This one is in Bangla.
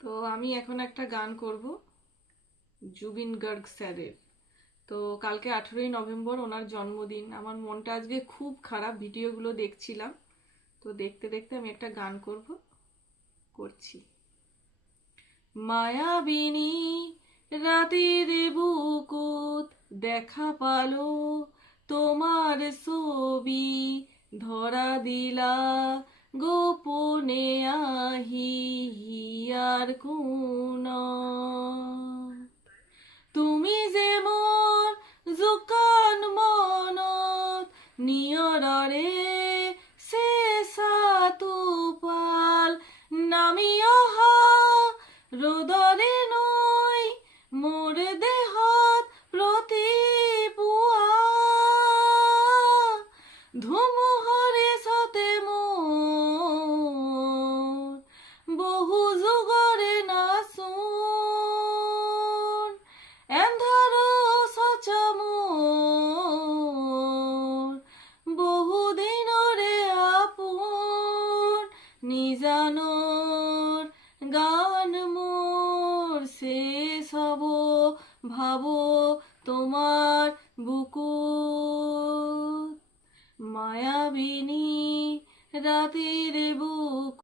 তো আমি এখন একটা গান করব জুবিন গার্গ স্যারের। তো কালকে 18ই নভেম্বর ওনার জন্মদিন। আমার মনটা আজকে খুব খারাপ, ভিডিওগুলো দেখছিলাম। তো দেখতে দেখতে আমি একটা গান করছি। মায়াবিনী রাতের বুকুত দেখা পালো, তোমার ছবি ধরা দিলা, গোপনে আহি হিয়ার কোনা। তুমি যে মোর জোকান মনত নিয়ৰৰে চেঁচা টোপাল, নামি অহা ৰ'দৰে নৈ মোৰ দেহত প্ৰতিপুৱা, ধুমুহৰে ছতে মোৰ বহু যুগৰে নাচোন, এন্ধাৰো চচমোৰ বহু দিনৰে আপোন, নিজানৰ গান মোর শেষ হব ভাবো তোমার বুকুত। মায়াবিনী রাতের বুক